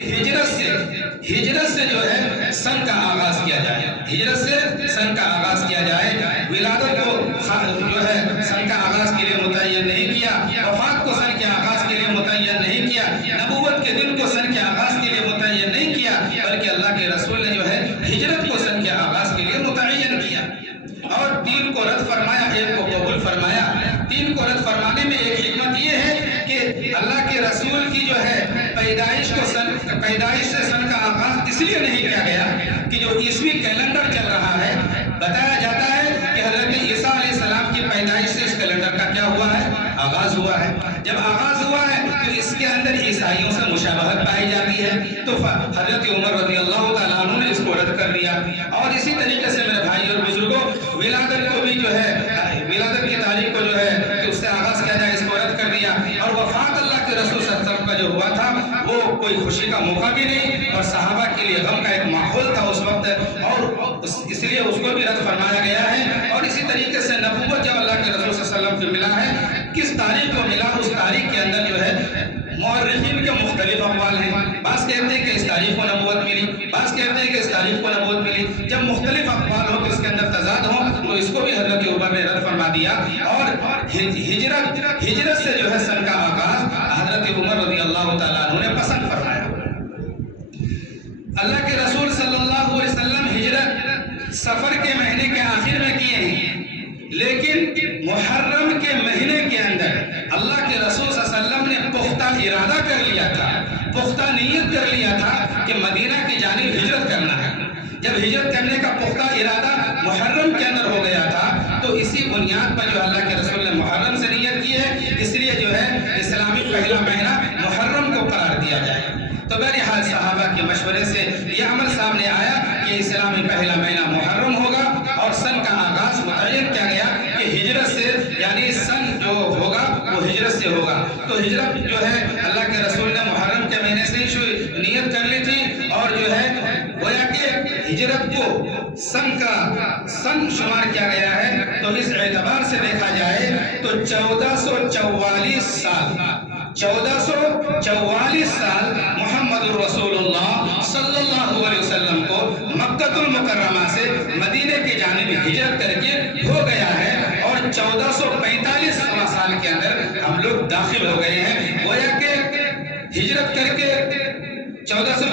ہجرت سے جو ہے سن کا آغاز کیا جائے، ہجرت سے سن کا آغاز کیا جائے۔ ولادت کو جو ہے سن کا آغاز کے لیے متعین نہیں کیا، وفات کو سن کے آغاز کے لیے متعین نہیں کیا، نبوت کے دن کو سن کے آغاز کے لیے متعین نہیں کیا، بلکہ اللہ کے رسول نے جو ہے ہجرت کو سن کے آغاز کے لیے متعین کیا اور تین کو رد فرمایا، ایک کو قبول فرمایا۔ تین کو رد فرمانے میں ایک حکمت یہ ہے کہ اللہ کے رسول کی جو ہے پیدائش سے سن کا آغاز اس لیے نہیں کیا گیا کہ جو عیسوی کیلنڈر چل رہا ہے، بتایا جاتا ہے کہ حضرت عیسیٰ علیہ السلام کی پیدائش سے اس کیلنڈر کا کیا ہوا ہے؟ آغاز ہوا ہے۔ جب آغاز ہوا ہے تو اس کے اندر عیسائیوں سے مشابہت پائی جاتی ہے، تو حضرت عمر رضی اللہ تعالیٰ عنہ نے اس کو رد کر دیا۔ اور اسی طریقے سے میرے بھائی اور بزرگوں، ولادت کو بھی جو ہے ولادت کی تاریخ کو جو ہے کہ اس سے آغاز کیا جائے، اس کو رد کر دیا۔ اور وفات اللہ کے رسول صلی اللہ علیہ وسلم کا جو ہوا تھا وہ کوئی خوشی کا موقع بھی نہیں، اور صحابہ کے لیے غم کا ایک ماحول تھا اس وقت، اور اس لیے اس کو بھی رد فرمایا گیا ہے۔ اور اسی طریقے سے نبوت جب اللہ کے رسول صلی اللہ علیہ وسلم کو ملا ہے، کس تاریخ کو ملا، اس تاریخ کے اندر جو ہے مورخین کے مختلف اقوال ہیں۔ بعض کہتے ہیں کہ اس تاریخ کو نبوت ملی، بعض کہتے ہیں کہ اس تاریخ کو نبوت ملی۔ جب مختلف اقوال ہو تو اس کے اندر تضاد ہو تو اس کو بھی حضرت عمر نے رد فرما دیا۔ اور ہجرت سے جو ہے سن کا آغاز حضرت عمر رضی اللہ تعالیٰ عنہ نے پسند فرمایا۔ اللہ کے رسول صلی اللہ علیہ وسلم ہجرت سفر کے مہینے کے آخر میں کیے ہیں، لیکن محرم کے مہینے کے اندر اللہ کے رسول صلی اللہ علیہ وسلم نے پختہ ارادہ کر لیا تھا، پختہ نیت کر لیا تھا کہ مدینہ کی جانب ہجرت کرنا ہے۔ جب ہجرت کرنے کا پختہ ارادہ محرم کے اندر ہو گیا تھا تو اسی بنیاد پر جو اللہ کے رسول نے محرم سے نیت کی ہے، اس لیے جو ہے اسلامی پہلا مہینہ محرم کو قرار دیا جائے۔ تو بہرحال صحابہ کے مشورے سے یہ عمل سامنے آیا کہ اسلامی پہلا مہینہ محرم ہوگا، اور سن کا آغاز متعین کیا گیا کہ ہجرت سے، یعنی سن جو ہوگا وہ ہجرت سے ہوگا۔ تو ہجرت جو ہے اللہ کے رسول نے محرم کے مہینے سے ہی نیت کر لی تھی، اور جو ہے گویا کہ ہجرت کو سن شمار کیا گیا ہے۔ تو اس اعتبار سے دیکھا جائے تو 1444 سال محمد الرسول اللہ صلی اللہ علیہ وسلم کو مکہ المکرمہ سے مدینے کی جانب ہجرت کر کے ہو گیا ہے، اور 1445 سال کے اندر ہم لوگ داخل ہو گئے ہیں۔ گویا کہ ہجرت کر کے 1444